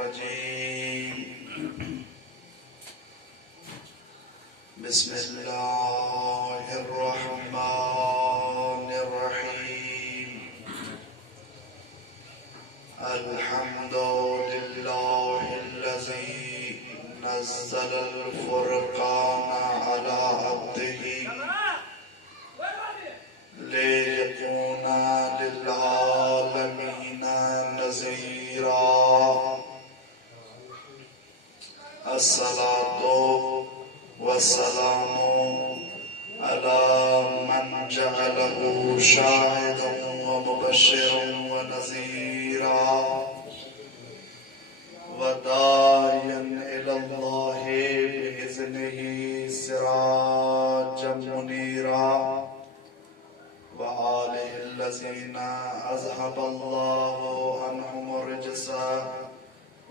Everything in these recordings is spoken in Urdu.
الرجيم بسم الله الرحمن الرحيم الحمد لله الذي نزل الفرقان على عبده ليكون للعالمين نذيرا الصلاة والسلام على من جعله شاهدا ومبشرا ونذيرا وداعيا إلى الله بإذنه سراجا منيرا وآله الذين أذهب الله عنهم الرجس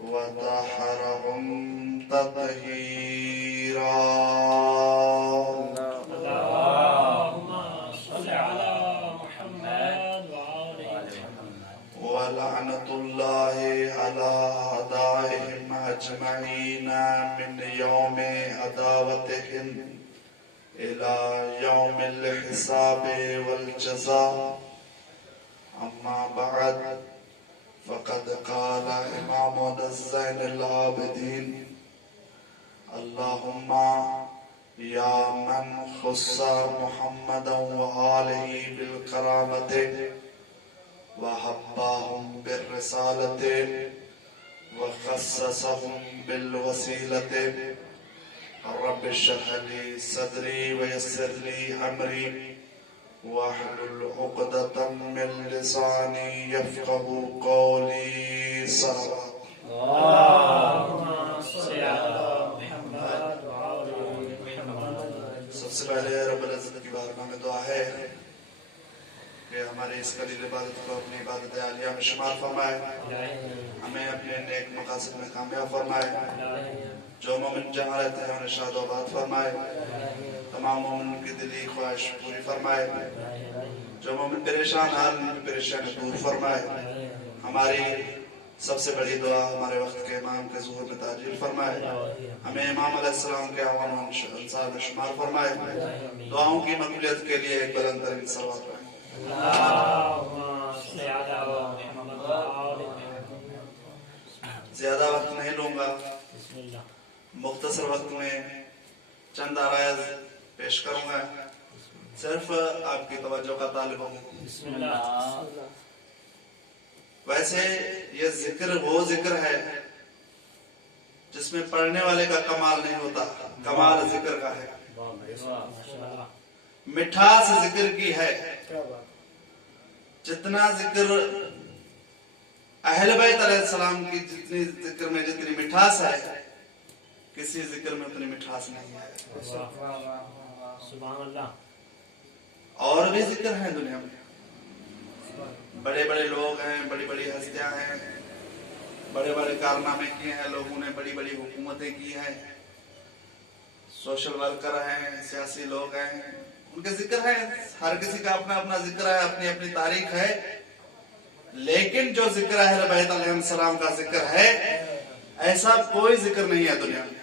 وطهرهم تطهيرا اللهم صل على محمد وآل محمد ولعنة الله على أعدائهم أجمعين من يوم عداوتهم إلى يوم الحساب والجزاء أما بعد فقد قال إمامنا زين العابدين اللهم يا من خص محمدا وآله بالكرامة وحباهم بالرسالة وخصصهم بالوسيلة رب اشرح لي صدري ويسر لي أمري واحلل عقدة من لساني يفقه قولي صلوات اللهم صل على محمد وآل محمد سب سے پہلے رب العزت کی بارگاہ میں دعا ہے کہ ہماری اس قلیل عبادت کو اپنی عبادت عالیہ میں شمار فرمائے ہمیں اپنے نیک مقاصد میں کامیاب فرمائے جو مومن جہاں رہتے ہیں انہیں شاد و آباد فرمائے تمام مومن کی دلی خواہش پوری فرمائے جو مومن پریشان حال میں پریشانی دور فرمائے ہماری سب سے بڑی دعا ہمارے وقت کے امام کے ظہور میں تاجیل فرمائے ہمیں امام علیہ السلام کے اعوان و انصار میں شمار فرمائے دعاؤں کی مقبولیت کے لیے ایک بلند ترین صلوات پڑھیں اللهم صل على محمد وآل محمد زیادہ وقت نہیں لوں گا بسم اللہ مختصر وقت میں چند آرائز پیش کروں گا صرف آپ کی توجہ کا طالب ہوں بسم اللہ ویسے یہ ذکر وہ ذکر ہے جس میں پڑھنے والے کا کمال نہیں ہوتا کمال ذکر کا ہے مٹھاس ذکر کی ہے جتنا ذکر اہل بیت علیہ السلام کی جتنی ذکر میں جتنی مٹھاس ہے کسی ذکر میں اتنی مٹھاس نہیں ہے سبحان اللہ اور بھی ذکر ہیں دنیا میں بڑے بڑے لوگ ہیں بڑی بڑی ہستیاں ہیں بڑے بڑے کارنامے کیے ہیں لوگوں نے بڑی بڑی حکومتیں کی ہیں سوشل ورکر ہیں سیاسی لوگ ہیں ان کے ذکر ہے ہر کسی کا اپنا اپنا ذکر ہے اپنی اپنی تاریخ ہے لیکن جو ذکر اہل بیت علیہ السلام کا ذکر ہے ایسا کوئی ذکر نہیں ہے دنیا میں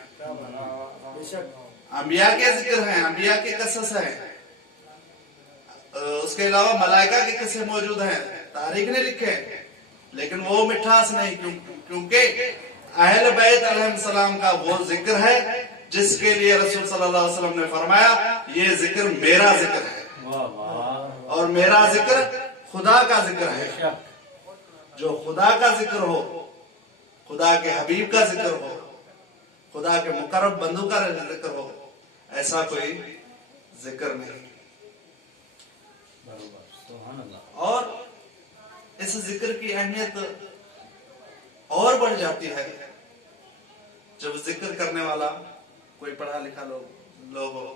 انبیاء کے ذکر ہیں انبیاء کے قصص ہیں اس کے علاوہ ملائکہ کے قصے موجود ہیں تاریخ نے لکھے لیکن وہ مٹھاس نہیں کیونکہ اہل بیت علیہ السلام کا وہ ذکر ہے جس کے لیے رسول صلی اللہ علیہ وسلم نے فرمایا یہ ذکر میرا ذکر ہے اور میرا ذکر خدا کا ذکر ہے جو خدا کا ذکر ہو خدا کے حبیب کا ذکر ہو خدا کے مقرب بندو کا ذکر ہو ایسا کوئی ذکر نہیں اور اس ذکر کی اہمیت اور بڑھ جاتی ہے جب ذکر کرنے والا کوئی پڑھا لکھا لوگ ہو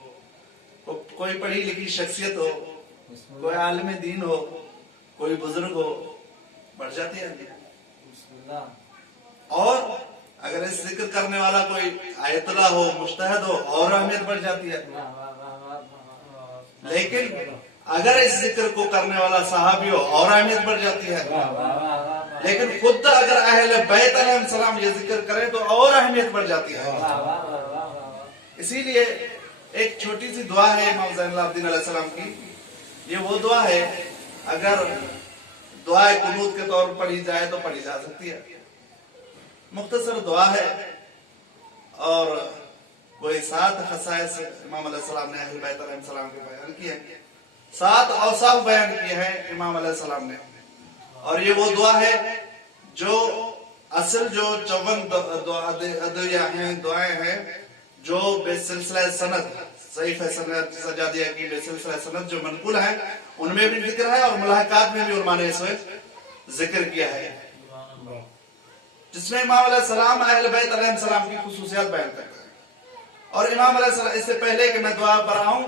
کوئی پڑھی لکھی شخصیت ہو کوئی عالم دین ہو کوئی بزرگ ہو بڑھ جاتی ہے اور اگر اس ذکر کرنے والا کوئی آیت اللہ ہو مجتہد ہو اور اہمیت بڑھ جاتی ہے لیکن اگر اس ذکر کو کرنے والا صحابی ہو اور اہمیت بڑھ جاتی ہے لیکن خود اگر اہل بیت علیہ السلام یہ ذکر کریں تو اور اہمیت بڑھ جاتی ہے. اسی لیے ایک چھوٹی سی دعا ہے امام زین العابدین علیہ السلام کی. یہ وہ دعا ہے اگر دعائے قنوت کے طور پر پڑھی جائے تو پڑھی جا سکتی ہے. مختصر دعا ہے اور کوئی 7 خصائص امام علیہ السلام نے اہل بیت علیہ السلام کے بیان کیے ہیں. 7 اوصاف بیان کیے ہیں امام علیہ السلام نے. اور یہ وہ دعا ہے جو اصل جو 54 ادعیہ ہیں، دعائیں ہیں جو بے سلسلہ سند صحیح سجادیہ کی بے سلسلہ سند جو منقول ہیں ان میں بھی ذکر ہے اور ملاحقات میں بھی علماء نے اس میں ذکر کیا ہے، جس میں امام علیہ السلام اہل بیت علیہ السلام کی خصوصیات بیان کرتے ہیں. اور امام علیہ السلام، اس سے پہلے کہ میں دعا پڑھاؤں،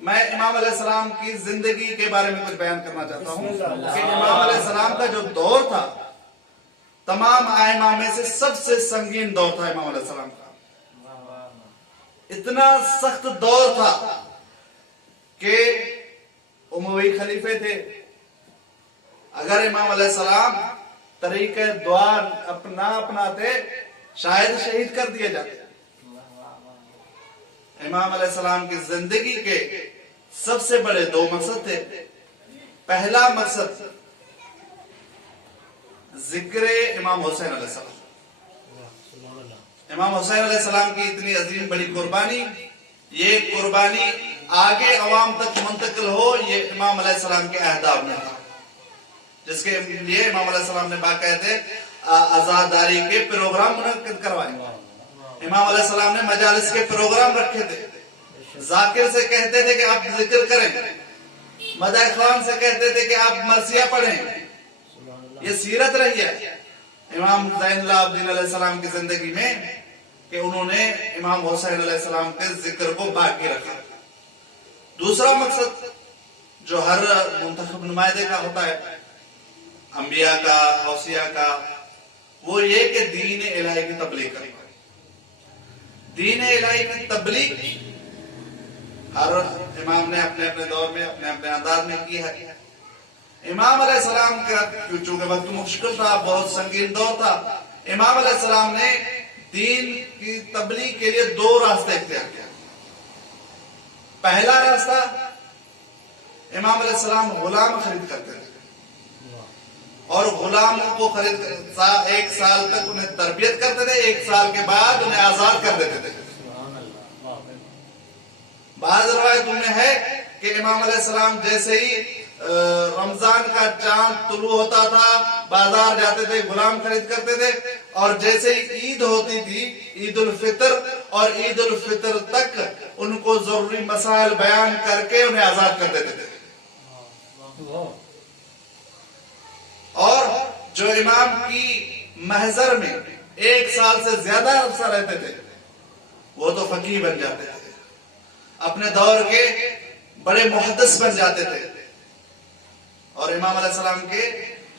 میں امام علیہ السلام کی زندگی کے بارے میں کچھ بیان کرنا چاہتا ہوں کہ امام علیہ السلام کا جو دور تھا تمام ائمہ میں سے سب سے سنگین دور تھا امام علیہ السلام کا. اتنا سخت دور تھا کہ اموی خلیفے تھے. اگر امام علیہ السلام طریقہ دعا اپناتے شاید شہید کر دیے جاتے. امام علیہ السلام کی زندگی کے سب سے بڑے 2 مقصد تھے. پہلا مقصد ذکر امام حسین علیہ السلام. امام حسین علیہ السلام کی اتنی عظیم بڑی قربانی، یہ قربانی آگے عوام تک منتقل ہو، یہ امام علیہ السلام کے اہداف میں تھا، جس کے لیے امام علیہ السلام نے باقاعدہ عزاداری کے پروگرام منعقد کروائے. امام علیہ السلام نے مجالس کے پروگرام رکھے تھے. ذاکر سے کہتے تھے کہ آپ ذکر کریں، مدح خوان سے کہتے تھے کہ آپ مرثیہ پڑھیں. یہ سیرت رہی ہے امام زین العابدین علیہ السلام کی زندگی میں کہ انہوں نے امام حسین علیہ السلام کے ذکر کو باقی رکھا. دوسرا مقصد جو ہر منتخب نمائندے کا ہوتا ہے، انبیاء کا، اوصیاء کا، وہ یہ کہ دین الہی کی تبلیغ کرنا. دین الہی کی تبلیغ ہر امام نے اپنے اپنے دور میں اپنے اپنے انداز میں کی ہے. امام علیہ السلام کا چونکہ وقت مشکل تھا، بہت سنگین دور تھا، امام علیہ السلام نے دین کی تبلیغ کے لیے 2 راستے اختیار کیا. پہلا راستہ، امام علیہ السلام غلام خرید کرتے تھے اور غلاموں کو خرید کر 1 سال تک انہیں تربیت کرتے تھے. 1 سال کے بعد انہیں آزاد کر دیتے تھے. بعض روایتوں میں ہے کہ امام علیہ السلام جیسے ہی رمضان کا چاند طلوع ہوتا تھا بازار جاتے تھے، غلام خرید کرتے تھے، اور جیسے ہی عید ہوتی تھی، عید الفطر، اور عید الفطر تک ان کو ضروری مسائل بیان کر کے انہیں آزاد کر دیتے تھے. اور جو امام کی محضر میں 1 سال سے زیادہ عرصہ رہتے تھے وہ تو فقیہ بن جاتے تھے، اپنے دور کے بڑے محدث بن جاتے تھے. اور امام علیہ السلام کے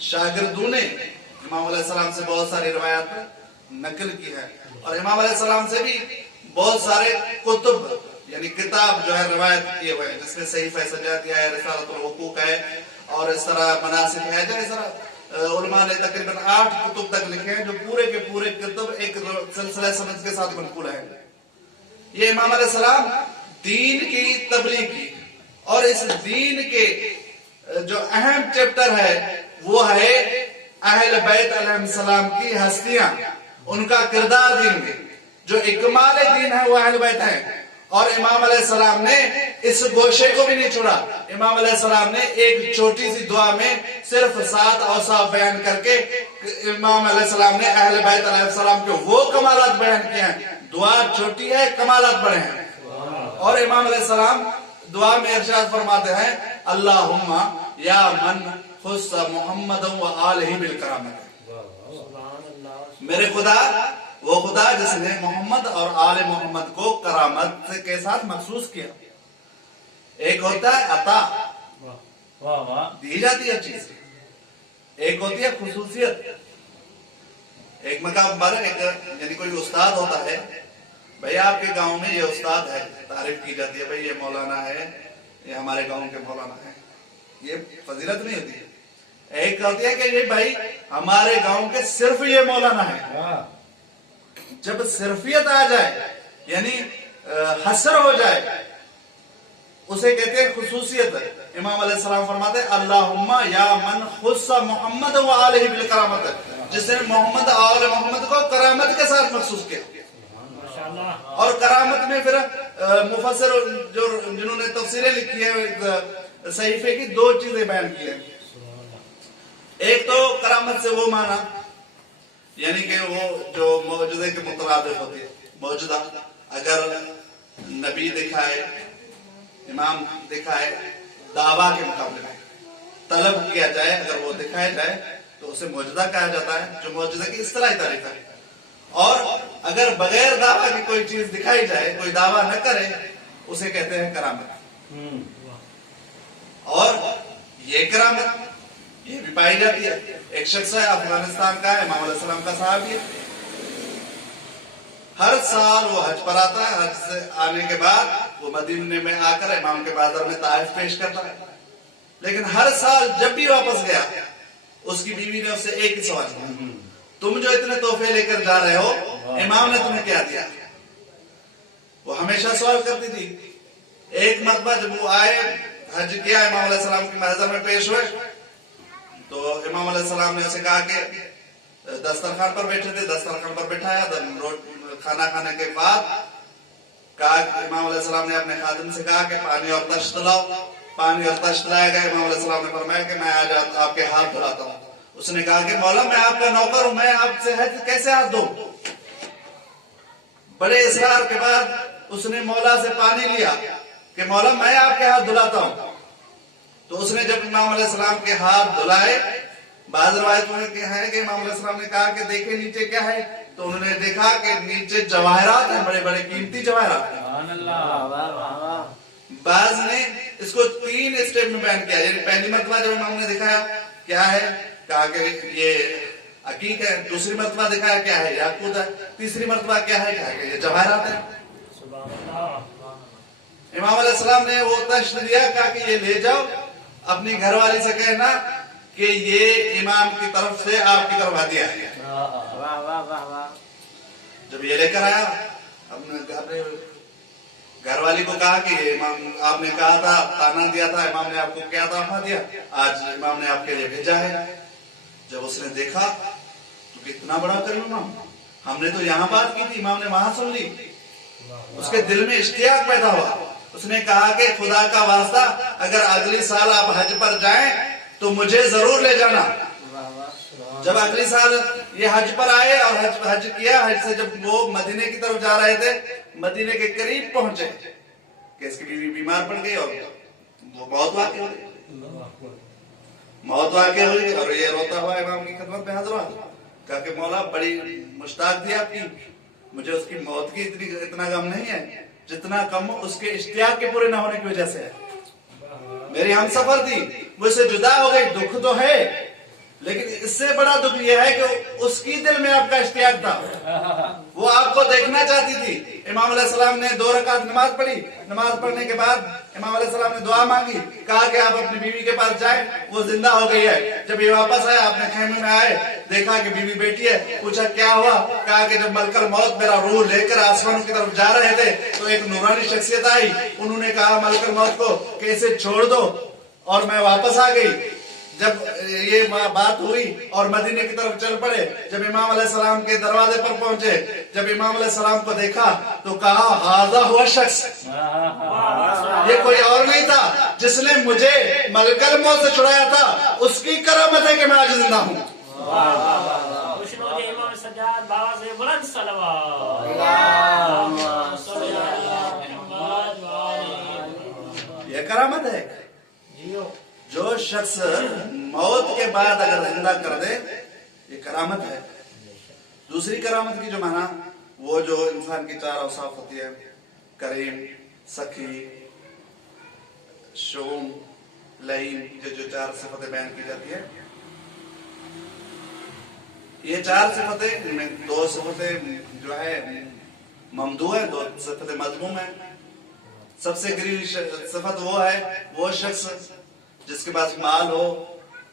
شاگردوں نے امام علیہ السلام سے بہت ساری روایات نقل کی ہے، اور امام علیہ السلام سے بھی بہت سارے کتب یعنی کتاب جو ہے روایت کیے ہوئے ہیں، جس میں صحیفہ سجادیہ ہے، رسالۃ الحقوق ہے، اور اس طرح مناسک ہے. اس طرح علماء نے تقریباً 8 کتب تک لکھے ہیں جو پورے کے پورے کتب ایک سلسلہ سند کے ساتھ منقول ہے. یہ امام علیہ السلام دین کی تبلیغ کی، اور اس دین کے جو اہم چیپٹر ہے وہ ہے اہل بیت علیہ السلام کی ہستیاں، ان کا کردار دین میں. جو اکمال دین ہے وہ اہل بیت ہے، اور امام علیہ السلام نے اس گوشے کو بھی نہیں چھوڑا. امام علیہ السلام نے ایک چھوٹی سی دعا میں صرف 7 اوصاف بیان کر کے امام علیہ السلام نے اہل بیت علیہ السلام کے وہ کمالات بیان کیے ہیں. دعا چھوٹی ہے، کمالات بڑے ہیں. اور امام علیہ السلام دعا میں ارشاد فرماتے ہیں، اللہم یا من خص محمد و آلہ بالکرامت. میرے خدا، وہ خدا جس نے محمد اور آل محمد کو کرامت کے ساتھ مخصوص کیا. ایک ہوتا ہے عطا، دی جاتی ہے چیز، ایک ہوتی ہے خصوصیت. ایک مقام پر یعنی کوئی استاد ہوتا ہے، بھئی آپ کے گاؤں میں یہ استاد ہے، تعریف کی جاتی ہے، بھئی یہ مولانا ہے، یہ ہمارے گاؤں کے مولانا ہے. یہ فضیلت نہیں ہوتی ہے. ایک ہوتی ہے کہ یہ بھائی ہمارے گاؤں کے صرف یہ مولانا ہے. جب صرفیت آ جائے یعنی حسر ہو جائے اسے کہتے ہیں خصوصیت. امام علیہ السلام فرماتے ہیں اللہم یا من خص محمد و آلہ بالکرامت, جس نے محمد اور محمد کو کرامت کے ساتھ مخصوص کیا. اور کرامت میں پھر مفسر جو جنہوں نے تفسیریں لکھی ہیں صحیفے کی دو چیزیں بیان کی ہیں. ایک تو کرامت سے وہ مانا یعنی کہ وہ جو معجزے کے مترادف ہوتی ہے. معجزہ اگر نبی دکھائے, امام دکھائے, دعویٰ کے مقابلے میں طلب کیا جائے, اگر وہ دکھایا جائے تو اسے معجزہ کہا جاتا ہے, جو معجزے کی اصطلاحی تعریف ہے. اور اگر بغیر دعویٰ کی کوئی چیز دکھائی جائے, کوئی دعویٰ نہ کرے, اسے کہتے ہیں کرامت. اور یہ کرامت یہ بھی پائی جاتی ہے. ایک شخص ہے افغانستان کا ہے, امام علیہ السلام کا صحابی ہے. ہر سال وہ حج پر آتا ہے, حج سے آنے کے بعد وہ مدینے میں آ کر امام کے بازار میں تحائف پیش کرتا ہے. لیکن ہر سال جب بھی واپس گیا اس کی بیوی نے اس سے ایک ہی سوال کیا, تم جو اتنے تحفے لے کر جا رہے ہو امام نے تمہیں کیا دیا؟ وہ ہمیشہ سوال کرتی تھی. ایک مرتبہ جب وہ آئے, حج کیا, امام علیہ السلام کے محضر میں پیش ہوئے تو امام علیہ السلام نے اسے کہا کہ دسترخوان پر بیٹھے تھے, دسترخوان پر بٹھایا. کھانا کھانے کے بعد کہا, امام علیہ السلام نے اپنے خادم سے کہا کہ پانی اور تشت لاؤ. پانی اور تشت لایا گیا. امام علیہ السلام نے فرمایا کہ میں آج آپ کے ہاتھ دھلاتا ہوں. اس نے کہا کہ مولا میں آپ کا نوکر ہوں, میں آپ سے کیسے ہاتھ دوں؟ بڑے اصرار کے بعد اس نے مولا سے پانی لیا کہ مولا میں آپ کے ہاتھ دھلاتا ہوں. تو اس نے جب امام علیہ السلام کے ہاتھ دھلائے, بعض روایتوں میں ہے کہ امام علیہ السلام نے کہا کہ دیکھیں نیچے کیا ہے, تو انہوں نے دیکھا کہ نیچے جواہرات ہیں, بڑے بڑے قیمتی جواہرات ہیں. بعض نے اس کو 3 اسٹیپ میں بیان کیا. یعنی پہلی مرتبہ جب امام نے دکھایا کیا ہے, کہا کہ یہ عقیق ہے. دوسری مرتبہ دکھایا کیا ہے, یاقوت ہے. تیسری مرتبہ کیا ہے, کہا کہ یہ جواہرات ہیں. امام علیہ السلام نے وہ تشت دیا, کہا کہ یہ لے جاؤ, اپنی گھر والی سے کہنا کہ یہ امام کی طرف سے آپ کی طرف ہدیہ ہے. جب یہ لے کر آیا, اپنے گھر والی کو کہا کہ یہ امام آپ نے کہا تھا, تانا دیا تھا, امام نے آپ کو کیا تحفہ دیا, آج امام نے آپ کے لیے بھیجا ہے. جب اس نے دیکھا تو کتنا بڑا کریم امام, ہم نے تو یہاں بات کی تھی, امام نے وہاں سن لی. اس کے دل میں اشتیاق پیدا ہوا. اس نے کہا کہ خدا کا واسطہ اگر اگلی سال آپ حج پر جائیں تو مجھے ضرور لے جانا. جب اگلی سال یہ حج پر آئے اور حج کیا, حج سے جب وہ مدینے کی طرف جا رہے تھے, مدینے کے قریب پہنچے کہ اس کی بیوی بیمار پڑ گئی اور وہ موت واقع ہو گئی. اور یہ روتا ہوا امام کی خدمت میں حاضر ہوا, کہا کہ مولا بڑی مشتاق تھی آپ کی, مجھے اس کی موت کی اتنا غم نہیں ہے جتنا غم اس کے اشتیاق کے پورے نہ ہونے کی وجہ سے ہے. میری ہم سفر تھی, وہ اس سے جدا ہو گئی, دکھ تو ہے, لیکن اس سے بڑا دکھ یہ ہے کہ اس کی دل میں آپ کا اشتیاق تھا, وہ آپ کو دیکھنا چاہتی تھی. امام علیہ السلام نے 2 رکعت نماز پڑھی. نماز پڑھنے کے بعد امام علیہ السلام نے دعا مانگی, کہا کہ آپ اپنی بیوی کے پاس جائیں, وہ زندہ ہو گئی ہے. جب یہ واپس آئے, آپ نے خیمے میں آئے, دیکھا کہ بیوی بیٹھی ہے. پوچھا کیا ہوا, کہا کہ جب ملکل موت میرا روح لے کر آسمانوں کی طرف جا رہے تھے تو ایک نورانی شخصیت آئی, انہوں نے کہا ملکل موت کو کہ اسے چھوڑ دو, اور میں واپس آ گئی. جب یہ بات ہوئی اور مدینے کی طرف چل پڑے, جب امام علیہ السلام کے دروازے پر پہنچے, جب امام علیہ السلام کو دیکھا تو کہا ہذا ہوا شخص, یہ کوئی اور نہیں تھا جس نے مجھے ملکل موت سے چھڑایا تھا, اس کی کرامت ہے کہ میں آج زندہ ہوں. یہ کرامت ہے. جو شخص موت کے بعد اگر زندہ کر دے, یہ کرامت ہے. دوسری کرامت کی جو معنی, وہ جو انسان کی 4 اوصاف ہوتی ہے, کریم, سخی, شوم, لئیم, جو 4 صفتیں بیان کی جاتی ہے. یہ 4 صفتیں, ان میں 2 صفتیں جو ہے ممدوح ہے, 2 صفتیں مذموم ہیں. سب سے گری صفت وہ ہے, وہ شخص جس کے پاس مال ہو,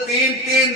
3-3